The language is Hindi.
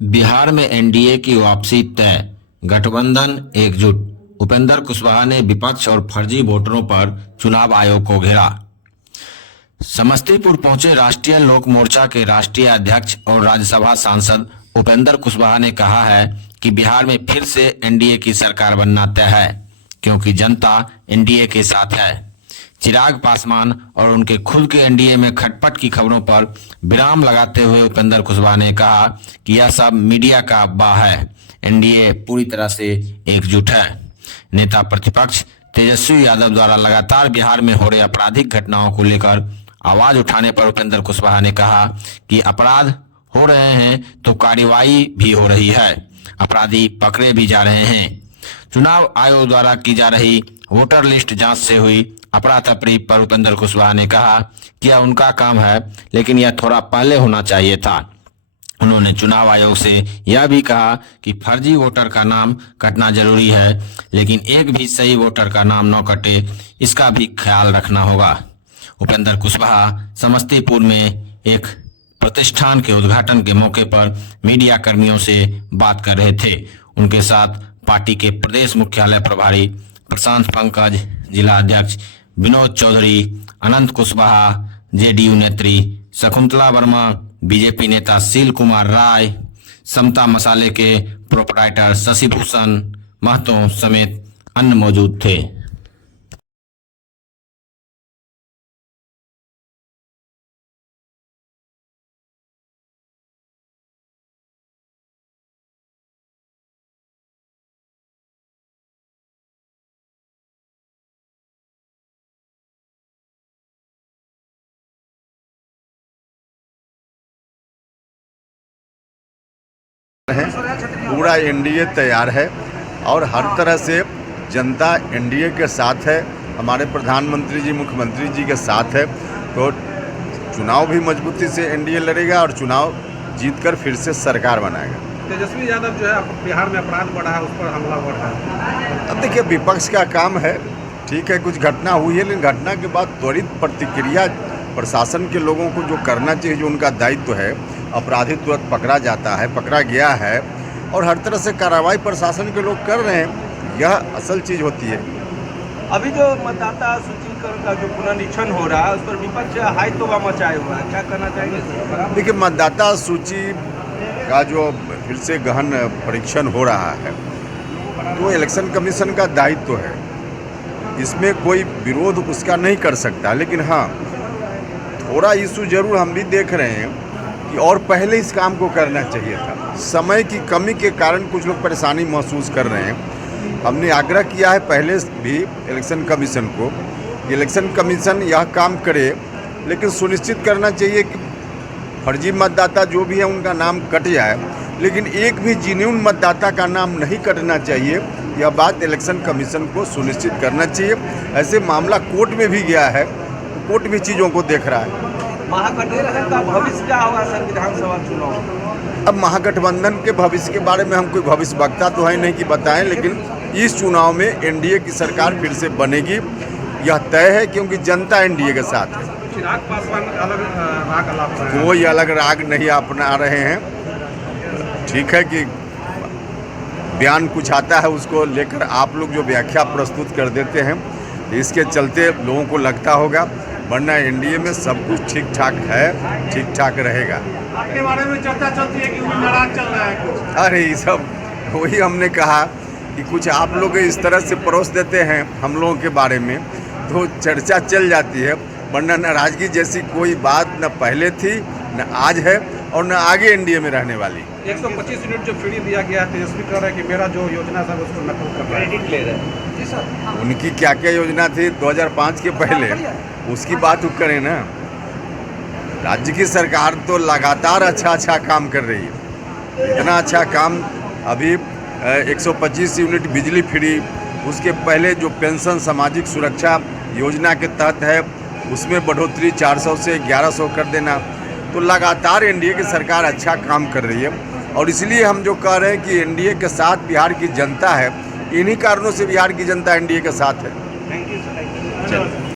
बिहार में एनडीए की वापसी तय, गठबंधन एकजुट। उपेंद्र कुशवाहा ने विपक्ष और फर्जी वोटरों पर चुनाव आयोग को घेरा। समस्तीपुर पहुंचे राष्ट्रीय लोक मोर्चा के राष्ट्रीय अध्यक्ष और राज्यसभा सांसद उपेंद्र कुशवाहा ने कहा है कि बिहार में फिर से एनडीए की सरकार बनना तय है, क्योंकि जनता एनडीए के साथ है। चिराग पासवान और उनके खुद के एनडीए में खटपट की खबरों पर विराम लगाते हुए उपेंद्र कुशवाहा ने कहा कि यह सब मीडिया का अफवाह है। एनडीए पूरी तरह से एकजुट है। नेता प्रतिपक्ष तेजस्वी यादव द्वारा लगातार बिहार में हो रहे आपराधिक घटनाओं को लेकर आवाज उठाने पर उपेंद्र कुशवाहा ने कहा कि अपराध हो रहे हैं तो कार्रवाई भी हो रही है, अपराधी पकड़े भी जा रहे हैं। चुनाव आयोग द्वारा की जा रही वोटर लिस्ट जांच से हुई अफरा तफरी पर उपेंद्र कुशवाहा ने कहा कि यह उनका काम है, लेकिन यह थोड़ा पहले होना चाहिए था। उन्होंने चुनाव आयोग से यह भी कहा कि फर्जी वोटर का नाम कटना जरूरी है, लेकिन एक भी सही वोटर का नाम न कटे, इसका भी ख्याल रखना होगा। उपेंद्र कुशवाहा समस्तीपुर में एक प्रतिष्ठान के उद्घाटन के मौके पर मीडिया कर्मियों से बात कर रहे थे। उनके साथ पार्टी के प्रदेश मुख्यालय प्रभारी प्रशांत पंकज, जिला अध्यक्ष विनोद चौधरी, अनंत कुशवाहा, जेडीयू नेत्री शकुंतला वर्मा, बीजेपी नेता शील कुमार राय, समता मसाले के प्रोपराइटर शशिभूषण महतो समेत अन्य मौजूद थे। पूरा एनडीए तैयार है और हर तरह से जनता एनडीए के साथ है। हमारे प्रधानमंत्री जी, मुख्यमंत्री जी के साथ है। तो चुनाव भी मजबूती से एनडीए लड़ेगा और चुनाव जीतकर फिर से सरकार बनाएगा। तेजस्वी यादव जो है बिहार में अपराध बढ़ा है, उस पर हमला हो रहा है। अब देखिए, विपक्ष का काम है, ठीक है, कुछ घटना हुई है, लेकिन घटना के बाद त्वरित प्रतिक्रिया प्रशासन के लोगों को जो करना चाहिए, जो उनका दायित्व है, अपराधी तुरंत पकड़ा जाता है, पकड़ा गया है और हर तरह से कार्रवाई प्रशासन के लोग कर रहे हैं। यह असल चीज़ होती है। अभी जो मतदाता सूचीकरण का जो पुनरीक्षण हो रहा है, उस पर विपक्ष हाई तोबा मचाए हुआ है, क्या कहना चाहेंगे? देखिए, मतदाता सूची का जो फिर से गहन परीक्षण हो रहा है, तो इलेक्शन कमीशन का दायित्व है, इसमें कोई विरोध उसका नहीं कर सकता। लेकिन हाँ, थोड़ा इशू जरूर हम भी देख रहे हैं कि और पहले इस काम को करना चाहिए था। समय की कमी के कारण कुछ लोग परेशानी महसूस कर रहे हैं। हमने आग्रह किया है पहले भी इलेक्शन कमीशन को, इलेक्शन कमीशन यह काम करे, लेकिन सुनिश्चित करना चाहिए कि फर्जी मतदाता जो भी है उनका नाम कट जाए, लेकिन एक भी जेन्युइन मतदाता का नाम नहीं कटना चाहिए। यह बात इलेक्शन कमीशन को सुनिश्चित करना चाहिए। ऐसे मामला कोर्ट में भी गया है, तो कोर्ट भी चीज़ों को देख रहा है। महागठबंधन का भविष्य क्या होगा सर विधानसभा चुनाव? अब महागठबंधन के भविष्य के बारे में हम कोई भविष्य वक्ता तो है नहीं कि बताएं, लेकिन इस चुनाव में एनडीए की सरकार फिर से बनेगी, यह तय है, क्योंकि जनता एनडीए के साथ है। चिराग पासवान अलग राग अलाप रहे हैं। कोई अलग राग नहीं अपना रहे हैं। ठीक है कि बयान कुछ आता है, उसको लेकर आप लोग जो व्याख्या प्रस्तुत कर देते हैं, इसके चलते लोगों को लगता होगा, वरना एनडीए में सब कुछ ठीक ठाक है, ठीक ठाक रहेगा। आपके बारे में चर्चा चलती है कि वो नाराज चल रहा है कुछ। अरे ये सब वही हमने कहा कि कुछ आप लोग इस तरह से परोस देते हैं हम लोगों के बारे में, तो चर्चा चल जाती है, वरना नाराजगी जैसी कोई बात न पहले थी, न आज है और न आगे एनडीए में रहने वाली। 125 यूनिट जो फ्री दिया गया है, तेजस्वी कह रहे हैं कि मेरा जो योजना था उसको नकल कर रहा है। क्रेडिट ले रहे हैं। जी सर, उनकी क्या क्या योजना थी 2005 के पहले, उसकी बात करें ना। राज्य की सरकार तो लगातार अच्छा काम कर रही है। इतना अच्छा काम, अभी 125 यूनिट बिजली फ्री, उसके पहले जो पेंशन सामाजिक सुरक्षा योजना के तहत है, उसमें बढ़ोतरी 400 से 1100 कर देना। तो लगातार एनडीए की सरकार अच्छा काम कर रही है और इसलिए हम जो कह रहे हैं कि एनडीए के साथ बिहार की जनता है, इन्हीं कारणों से बिहार की जनता एनडीए के साथ है। Thank you sir.